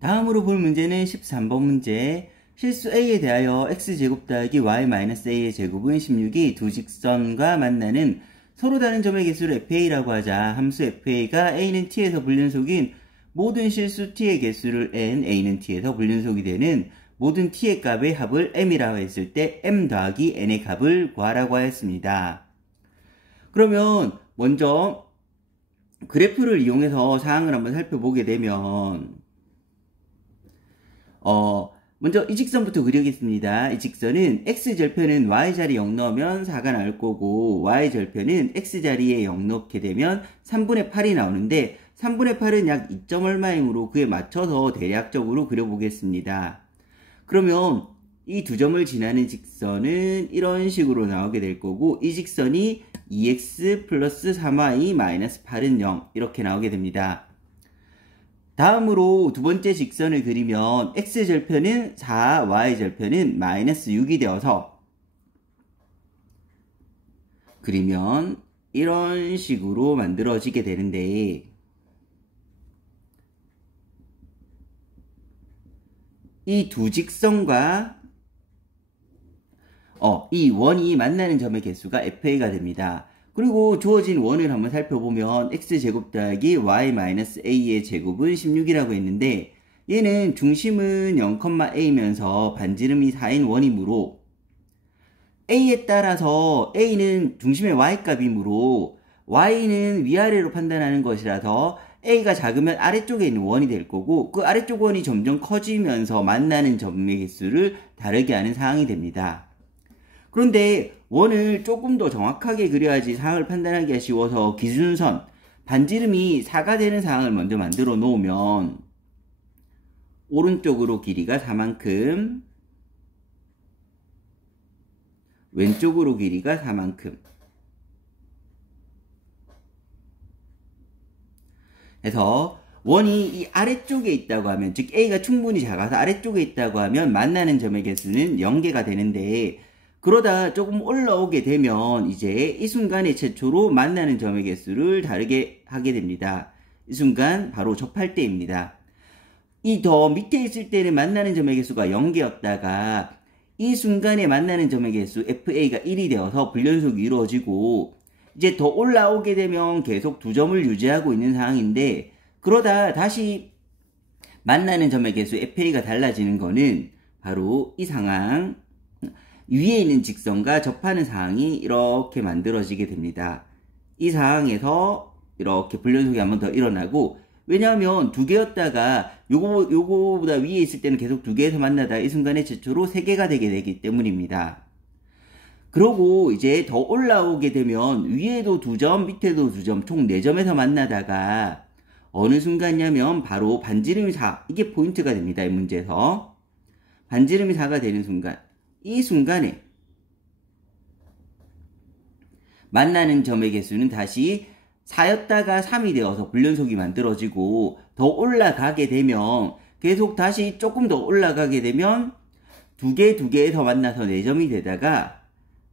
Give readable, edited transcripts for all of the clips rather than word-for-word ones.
다음으로 볼 문제는 13번 문제. 실수 a에 대하여 x제곱 더하기 y-a의 제곱은 16이 두 직선과 만나는 서로 다른 점의 개수를 fa라고 하자 함수 fa가 a는 t에서 불연속인 모든 실수 t의 개수를 n, a는 t에서 불연속이 되는 모든 t의 값의 합을 m이라고 했을 때 m 더하기 n의 값을 구하라고 하였습니다. 그러면 먼저 그래프를 이용해서 사항을 한번 살펴보게 되면 먼저 이 직선부터 그리겠습니다. 이 직선은 x절편은 y자리 0 넣으면 4가 나올 거고 y절편은 x자리에 0 넣게 되면 3분의 8이 나오는데 3분의 8은 약 2점 얼마이므로 그에 맞춰서 대략적으로 그려보겠습니다. 그러면 이 두 점을 지나는 직선은 이런 식으로 나오게 될 거고 이 직선이 2x 플러스 3y 마이너스 8은 0 이렇게 나오게 됩니다. 다음으로 두 번째 직선을 그리면 x절편은 4, y절편은 마이너스 6이 되어서 그리면 이런 식으로 만들어지게 되는데 이 두 직선과 이 원이 만나는 점의 개수가 fa가 됩니다. 그리고 주어진 원을 한번 살펴보면 x제곱 더하기 y-a의 제곱은 16이라고 했는데 얘는 중심은 0,a면서 반지름이 4인 원이므로 a에 따라서 a는 중심의 y값이므로 y는 위아래로 판단하는 것이라서 a가 작으면 아래쪽에 있는 원이 될 거고 그 아래쪽 원이 점점 커지면서 만나는 점의 개수를 다르게 하는 상황이 됩니다. 그런데 원을 조금 더 정확하게 그려야지 상황을 판단하기가 쉬워서 기준선, 반지름이 4가 되는 상황을 먼저 만들어 놓으면 오른쪽으로 길이가 4만큼, 왼쪽으로 길이가 4만큼 해서 원이 이 아래쪽에 있다고 하면, 즉 A가 충분히 작아서 아래쪽에 있다고 하면 만나는 점의 개수는 0개가 되는데 그러다 조금 올라오게 되면 이제 이 순간에 최초로 만나는 점의 개수를 다르게 하게 됩니다. 이 순간 바로 접할 때입니다. 이 더 밑에 있을 때는 만나는 점의 개수가 0개였다가 이 순간에 만나는 점의 개수 FA가 1이 되어서 불연속이 이루어지고 이제 더 올라오게 되면 계속 두 점을 유지하고 있는 상황인데 그러다 다시 만나는 점의 개수 FA가 달라지는 거는 바로 이 상황, 위에 있는 직선과 접하는 상황이 이렇게 만들어지게 됩니다. 이 상황에서 이렇게 불연속이 한 번 더 일어나고 왜냐하면 두 개였다가 요거보다 위에 있을 때는 계속 두 개에서 만나다가 이 순간에 최초로 세 개가 되기 때문입니다. 그러고 이제 더 올라오게 되면 위에도 두 점, 밑에도 두 점, 총 4점에서 만나다가 어느 순간이냐면 바로 반지름이 4, 이게 포인트가 됩니다. 이 문제에서. 반지름이 4가 되는 순간, 이 순간에 만나는 점의 개수는 다시 4였다가 3이 되어서 불연속이 만들어지고 더 올라가게 되면 계속 다시 조금 더 올라가게 되면 두 개에서 만나서 4점이 되다가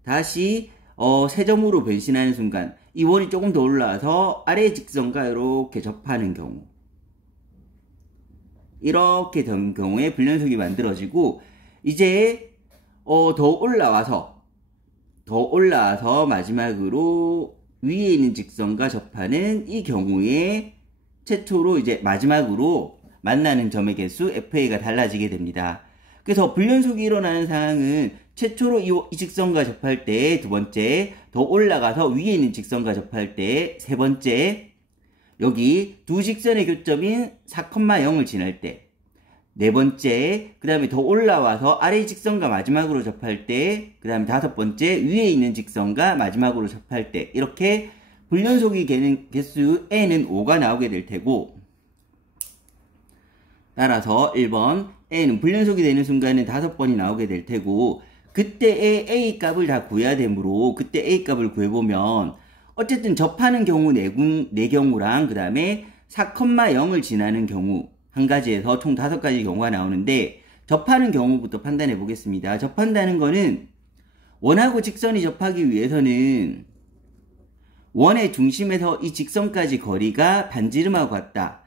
다시 3점으로 변신하는 순간 이 원이 조금 더 올라와서 아래 직선과 이렇게 접하는 경우 이렇게 된 경우에 불연속이 만들어지고 이제 더 올라와서 마지막으로 위에 있는 직선과 접하는 이 경우에 최초로 이제 마지막으로 만나는 점의 개수 FA가 달라지게 됩니다. 그래서 불연속이 일어나는 상황은 최초로 이 직선과 접할 때 두 번째, 더 올라가서 위에 있는 직선과 접할 때 세 번째, 여기 두 직선의 교점인 4,0을 지날 때 네 번째, 그 다음에 더 올라와서 아래 직선과 마지막으로 접할 때, 그 다음에 다섯 번째, 위에 있는 직선과 마지막으로 접할 때, 이렇게 불연속이 되는 개수 n은 5가 나오게 될 테고, 따라서 1번, n은 불연속이 되는 순간은 5번이 나오게 될 테고, 그때의 a 값을 다 구해야 되므로, 그때 a 값을 구해보면, 어쨌든 접하는 경우 4경우랑, 그 다음에 4,0을 지나는 경우, 한 가지에서 총 5가지 경우가 나오는데 접하는 경우부터 판단해 보겠습니다. 접한다는 거는 원하고 직선이 접하기 위해서는 원의 중심에서 이 직선까지 거리가 반지름하고 같다.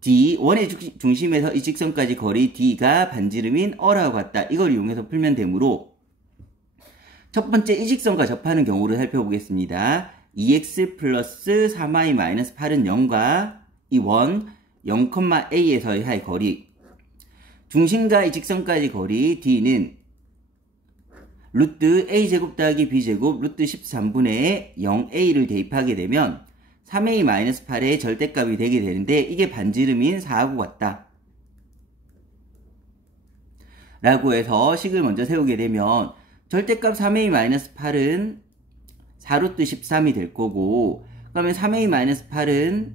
D, 원의 중심에서 이 직선까지 거리 D가 반지름인 어라고 같다. 이걸 이용해서 풀면 되므로 첫 번째 이 직선과 접하는 경우를 살펴보겠습니다. 2x 플러스 3y 마이너스 8은 0과 이 원 0,a에서의 거리, 중심과 이 직선까지 거리 D는 루트 a제곱 더하기 b제곱 루트 13분의 0a를 대입하게 되면 3a-8의 절대값이 되게 되는데 이게 반지름인 4하고 같다 라고 해서 식을 먼저 세우게 되면 절대값 3a-8은 4루트 13이 될 거고, 그러면 3a-8은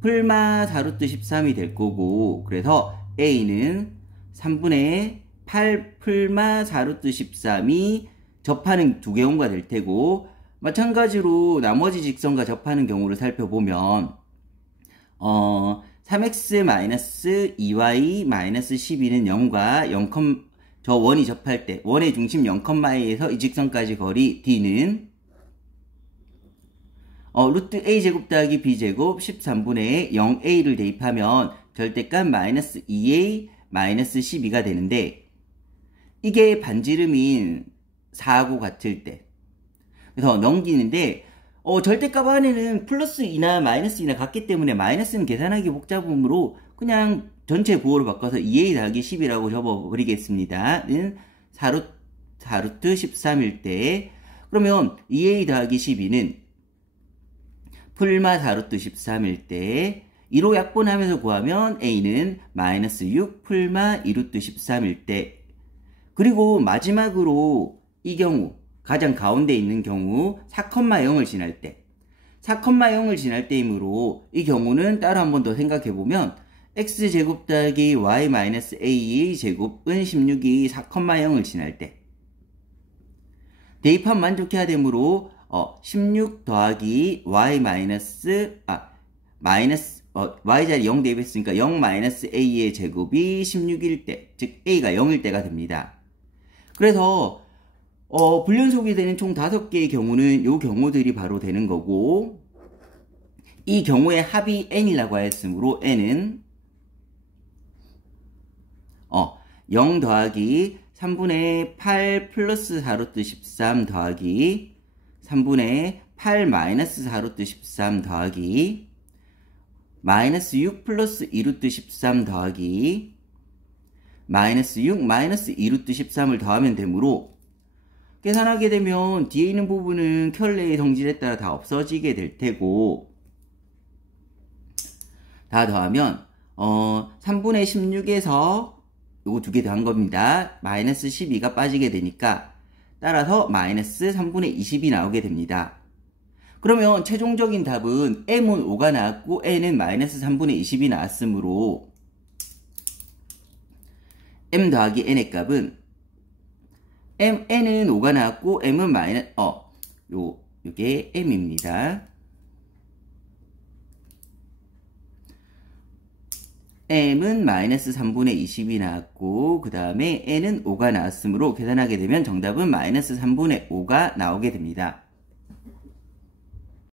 풀마 4루트 13이 될 거고, 그래서 a는 3분의 8 풀마 4루트 13이 접하는 두 경우가 될 테고, 마찬가지로 나머지 직선과 접하는 경우를 살펴보면 3x-2y-12는 0과 0, 저 원이 접할 때 원의 중심 0,a에서 이 직선까지 거리 D는 루트 a제곱 더하기 b제곱 13분의 0a를 대입하면 절대값 마이너스 2a 마이너스 12가 되는데 이게 반지름인 4하고 같을 때, 그래서 넘기는데 절대값 안에는 플러스 2나 마이너스 2나 같기 때문에 마이너스는 계산하기 복잡하므로 그냥 전체 부호를 바꿔서 2a 더하기 10이라고 접어버리겠습니다. 는 4루트 13일 때, 그러면 2a 더하기 12는 풀마 4루트 13일 때 2로 약분하면서 구하면 a는 마이너스 6 풀마 2루트 13일 때, 그리고 마지막으로 이 경우 가장 가운데 있는 경우 4,0을 지날 때, 4,0을 지날 때이므로 이 경우는 따로 한 번 더 생각해보면 x제곱 더하기 y-a의 제곱은 16이 4,0을 지날 때, 대입하면 만족해야 되므로 16 더하기 y자리 0 대입했으니까 0-a의 제곱이 16일 때, 즉 a가 0일 때가 됩니다. 그래서 불연속이 되는 총 5개의 경우는 요 경우들이 바로 되는 거고, 이 경우의 합이 n이라고 하였으므로 n은 0 더하기 3분의 8 플러스 4루트 13 더하기 3분의 8 마이너스 4루트 13 더하기 마이너스 6 플러스 2루트 13 더하기 마이너스 6 마이너스 2루트 13을 더하면 되므로 계산하게 되면 뒤에 있는 부분은 켤레의 성질에 따라 다 없어지게 될 테고, 다 더하면 3분의 16에서 요거 두 개 더한 겁니다. 마이너스 12가 빠지게 되니까 따라서 마이너스 3분의 20이 나오게 됩니다. 그러면 최종적인 답은 m은 5가 나왔고 n은 마이너스 3분의 20이 나왔으므로 m 더하기 n의 값은 n은 5가 나왔고 m은 요게 m입니다. m은 마이너스 3분의 20이 나왔고 그 다음에 n은 5가 나왔으므로 계산하게 되면 정답은 마이너스 3분의 5가 나오게 됩니다.